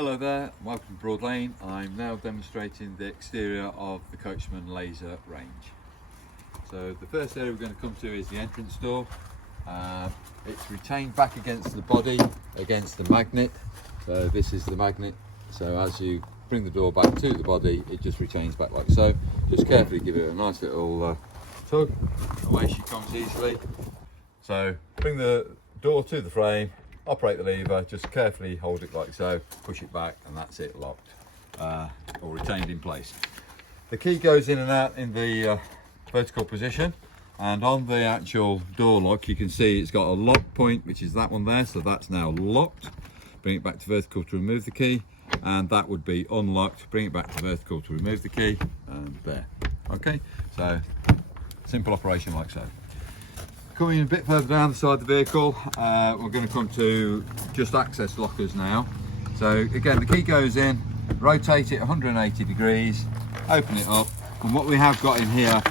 Hello there, welcome to Broadlane. I'm now demonstrating the exterior of the Coachman Laser range. So the first area we're going to come to is the entrance door. It's retained back against the body, against the magnet. So this is the magnet. So as you bring the door back to the body, it just retains back like so. Just carefully give it a nice little tug. Away she comes easily. So bring the door to the frame, operate the lever, just carefully hold it like so, push it back, and that's it, locked or retained in place. The key goes in and out in the vertical position, and on the actual door lock you can see it's got a lock point, which is that one there, so that's now locked. Bring it back to vertical to remove the key, and that would be unlocked. Bring it back to vertical to remove the key, and there. Okay, so simple operation like so. Coming a bit further down the side of the vehicle, we're going to come to just access lockers now. So again, the key goes in, rotate it 180 degrees, open it up, and what we have got in here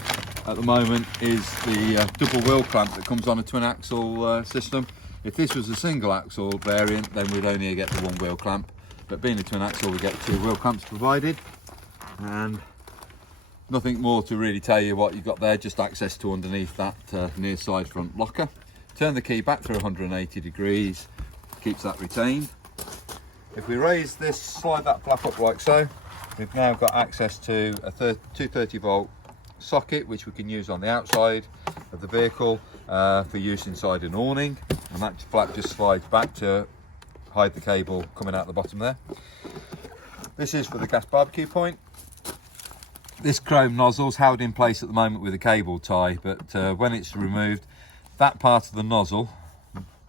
at the moment is the double wheel clamp that comes on a twin axle system. If this was a single axle variant, then we'd only get the one wheel clamp, but being a twin axle we get two wheel clamps provided, and nothing more to really tell you what you've got there, just access to underneath that near side front locker. Turn the key back through 180 degrees, keeps that retained. If we raise this, slide that flap up like so, we've now got access to a 230 volt socket, which we can use on the outside of the vehicle for use inside an awning, and that flap just slides back to hide the cable coming out the bottom there. This is for the gas barbecue point. This chrome nozzle's held in place at the moment with a cable tie, but when it's removed, that part of the nozzle,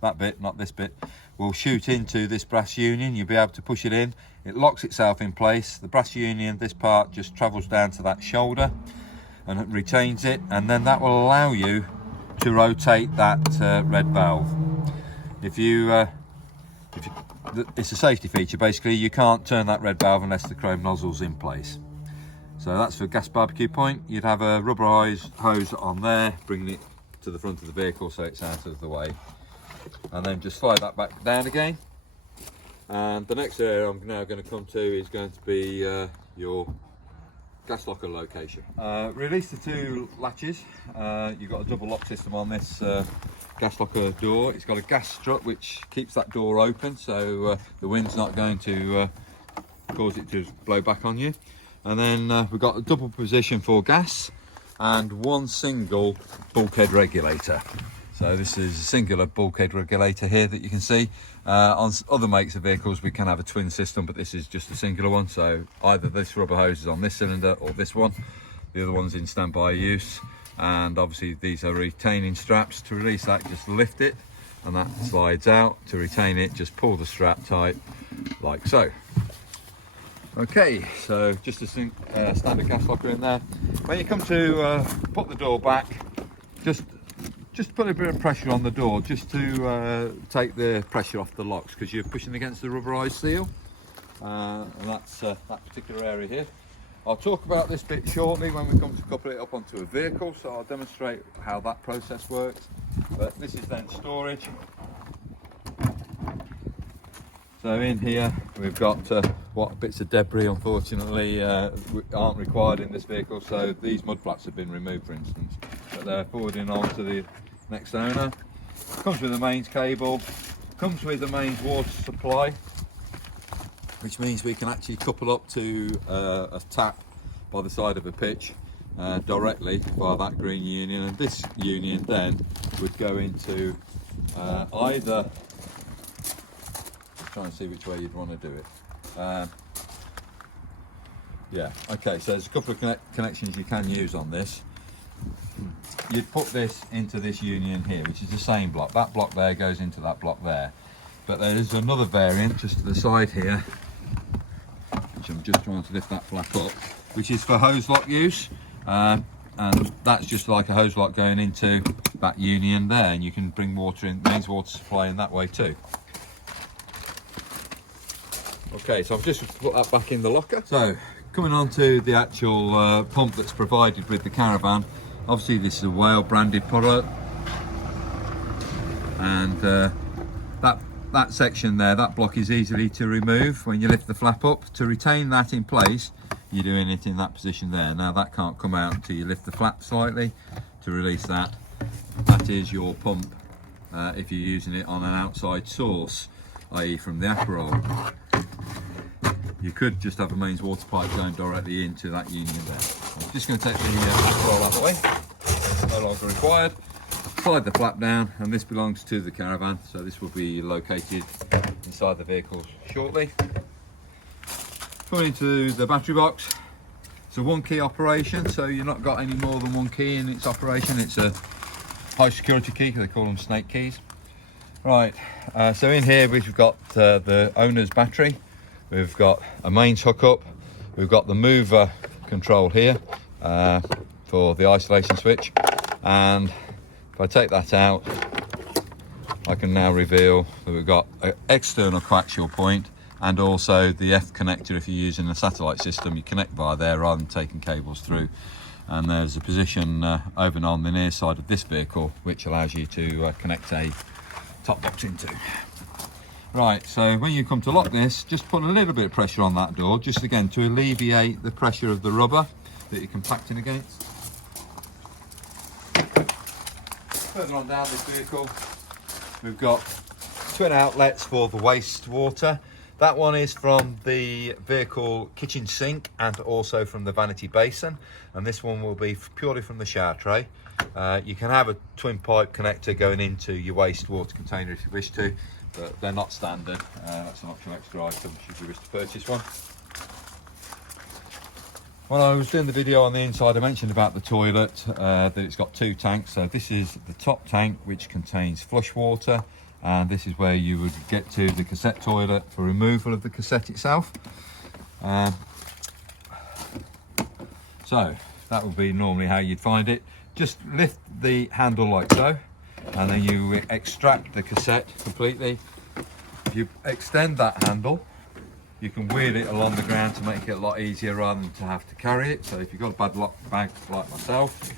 that bit, not this bit, will shoot into this brass union. You'll be able to push it in, it locks itself in place. The brass union, this part just travels down to that shoulder and it retains it, and then that will allow you to rotate that red valve. It's a safety feature basically. You can't turn that red valve unless the chrome nozzle's in place. So that's for gas barbecue point. You'd have a rubberized hose on there, bringing it to the front of the vehicle so it's out of the way. And then just slide that back down again. And the next area I'm now going to come to is going to be your gas locker location. Release the two latches. You've got a double lock system on this gas locker door. It's got a gas strut which keeps that door open, so the wind's not going to cause it to blow back on you. And then we've got a double position for gas and one single bulkhead regulator. So this is a singular bulkhead regulator here that you can see. On other makes of vehicles we can have a twin system, but this is just a singular one. So either this rubber hose is on this cylinder or this one. The other one's in standby use. And obviously these are retaining straps. To release that, just lift it and that slides out. To retain it, just pull the strap tight like so. Okay, so just a standard gas locker in there. When you come to put the door back, just put a bit of pressure on the door just to take the pressure off the locks, because you're pushing against the rubberized seal, and that's that particular area here. I'll talk about this bit shortly when we come to couple it up onto a vehicle, so I'll demonstrate how that process works. But this is then storage. So in here we've got what bits of debris unfortunately aren't required in this vehicle. So these mud flaps have been removed, for instance, but they're forwarding on to the next owner. Comes with a mains cable, comes with a mains water supply, which means we can actually couple up to a tap by the side of a pitch directly via that green union, and this union then would go into either, try and see which way you'd want to do it. Yeah, okay, so there's a couple of connections you can use on this. You'd put this into this union here, which is the same block. That block there goes into that block there. But there is another variant just to the side here, which I'm just trying to lift that flap up, which is for hose lock use. And that's just like a hose lock going into that union there, and you can bring water in, mains water supply in that way too. Okay, so I've just put that back in the locker. So coming on to the actual pump that's provided with the caravan. Obviously this is a Whale branded product, and that that section there, that block is easily to remove when you lift the flap up. To retain that in place, you're doing it in that position there. Now that can't come out until you lift the flap slightly to release that. That is your pump if you're using it on an outside source, i.e. from the aqua roll. You could just have a mains water pipe going directly into that union there. I'm just going to take the aqua roll out of the way, no longer required. Slide the flap down, and this belongs to the caravan, so this will be located inside the vehicle shortly. Coming into the battery box, it's a one key operation, so you've not got any more than one key in its operation. It's a high security key, they call them snake keys. Right, so in here we've got the owner's battery, we've got a mains hookup, we've got the mover control here for the isolation switch, and if I take that out, I can now reveal that we've got an external coaxial point and also the F connector. If you're using a satellite system, you connect via there rather than taking cables through. And there's a position over and on the near side of this vehicle which allows you to connect a top box into. Right, so when you come to lock this, just put a little bit of pressure on that door, just again to alleviate the pressure of the rubber that you're compacting against. Further on down this vehicle, we've got twin outlets for the wastewater. That one is from the vehicle kitchen sink and also from the vanity basin, and this one will be purely from the shower tray. You can have a twin pipe connector going into your wastewater container if you wish to, but they're not standard. That's an optional extra item should you wish to purchase one. When I was doing the video on the inside, I mentioned about the toilet, that it's got two tanks. So this is the top tank, which contains flush water, and this is where you would get to the cassette toilet for removal of the cassette itself. So that would be normally how you'd find it. Just lift the handle like so, and then you extract the cassette completely. If you extend that handle, you can wheel it along the ground to make it a lot easier rather than to have to carry it. So if you've got a bad bag like myself,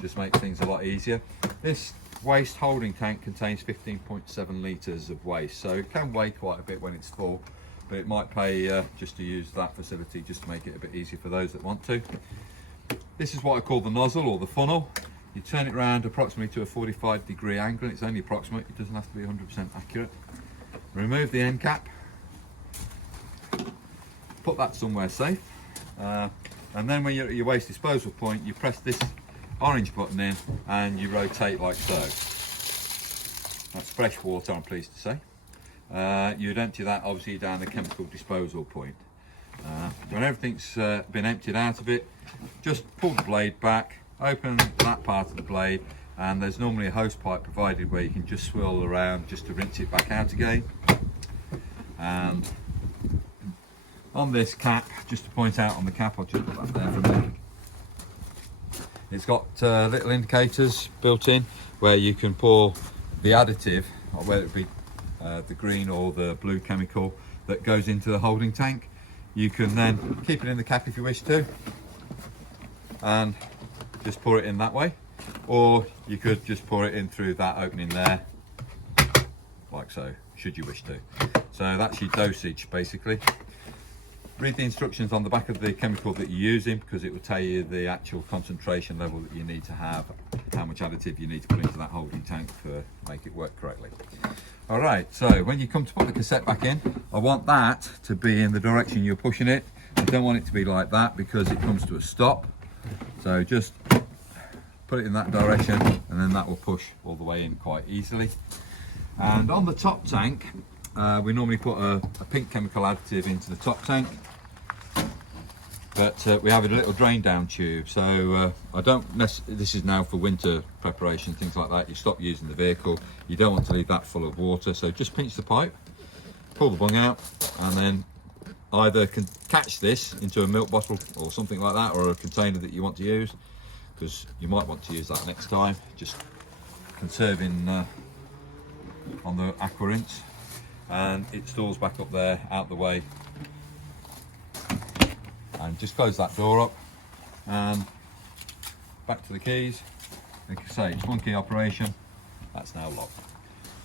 just makes things a lot easier. This waste holding tank contains 15.7 litres of waste, so it can weigh quite a bit when it's full, but it might pay just to use that facility just to make it a bit easier for those that want to. This is what I call the nozzle or the funnel. You turn it around approximately to a 45-degree angle. It's only approximate, it doesn't have to be 100% accurate. Remove the end cap. Put that somewhere safe, and then when you're at your waste disposal point, you press this orange button in and you rotate like so. That's fresh water, I'm pleased to say. You'd empty that obviously down the chemical disposal point. When everything's been emptied out of it, just pull the blade back, open that part of the blade, and there's normally a hose pipe provided where you can just swirl around just to rinse it back out again. And on this cap, just to point out on the cap, I'll just put that there for a minute. It's got little indicators built in where you can pour the additive, or whether it be the green or the blue chemical that goes into the holding tank. You can then keep it in the cap if you wish to, and just pour it in that way, or you could just pour it in through that opening there, like so, should you wish to. So that's your dosage basically. Read the instructions on the back of the chemical that you're using, because it will tell you the actual concentration level that you need to have, how much additive you need to put into that holding tank to make it work correctly. All right, so when you come to put the cassette back in, I want that to be in the direction you're pushing it. I don't want it to be like that because it comes to a stop. So just put it in that direction, and then that will push all the way in quite easily. And on the top tank, we normally put a pink chemical additive into the top tank, but we have a little drain down tube, so I don't necessarily, this is now for winter preparation, things like that. You stop using the vehicle, you don't want to leave that full of water, so just pinch the pipe, pull the bung out, and then either can catch this into a milk bottle or something like that, or a container that you want to use, because you might want to use that next time, just conserving on the aqua rinse. And it stores back up there out the way, and just close that door up and back to the keys. Like I say, it's one key operation. That's now locked.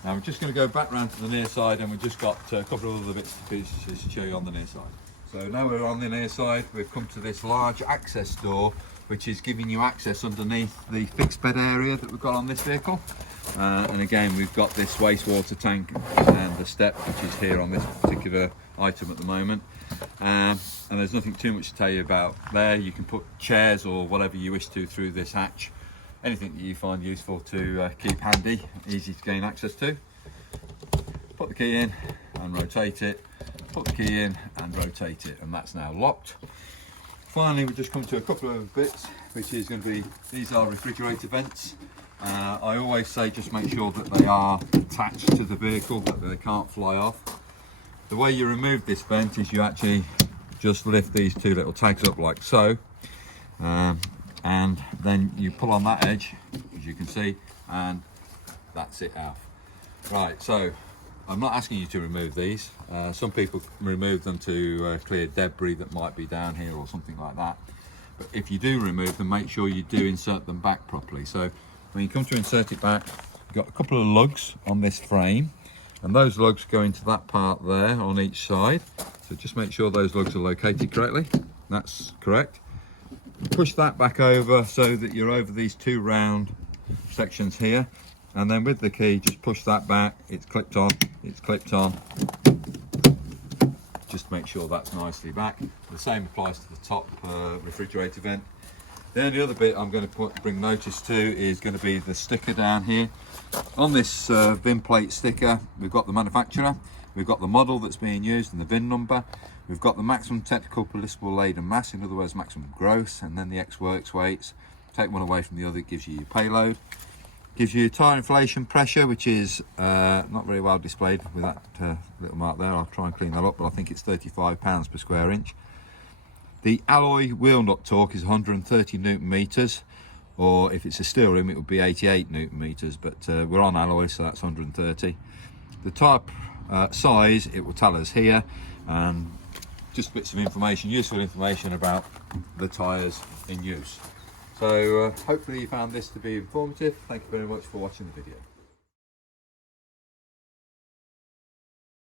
Now I'm just going to go back round to the near side, and we've just got a couple of other bits and pieces to show you on the near side. So now we're on the near side, we've come to this large access door, which is giving you access underneath the fixed bed area that we've got on this vehicle. And again, we've got this wastewater tank and the step, which is here on this particular item at the moment. And there's nothing too much to tell you about there. You can put chairs or whatever you wish to through this hatch. Anything that you find useful to keep handy, easy to gain access to. Put the key in and rotate it. Put the key in and rotate it, and that's now locked. Finally, we just come to a couple of bits, which is going to be, these are refrigerator vents. I always say just make sure that they are attached to the vehicle, that they can't fly off. The way you remove this vent is you actually just lift these two little tags up like so, and then you pull on that edge, as you can see, and that's it out. Right, so I'm not asking you to remove these. Some people remove them to clear debris that might be down here or something like that. But if you do remove them, make sure you do insert them back properly. So when you come to insert it back, you've got a couple of lugs on this frame, and those lugs go into that part there on each side. So just make sure those lugs are located correctly. That's correct. Push that back over so that you're over these two round sections here, and then with the key just push that back. It's clipped on, it's clipped on. Just make sure that's nicely back. The same applies to the top refrigerator vent. The only other bit I'm going to bring notice to is going to be the sticker down here. On this VIN plate sticker, we've got the manufacturer, we've got the model that's being used and the VIN number, we've got the maximum technical permissible laden mass, in other words maximum gross, and then the X works weights. Take one away from the other, it gives you your payload. Gives you tire inflation pressure, which is not very well displayed with that little mark there. I'll try and clean that up, but I think it's 35 pounds per square inch. The alloy wheel nut torque is 130 Newton meters, or if it's a steel rim it would be 88 Newton meters, but we're on alloy, so that's 130. The type size, it will tell us here, and just bits of information, useful information about the tyres in use. So hopefully you found this to be informative. Thank you very much for watching the video.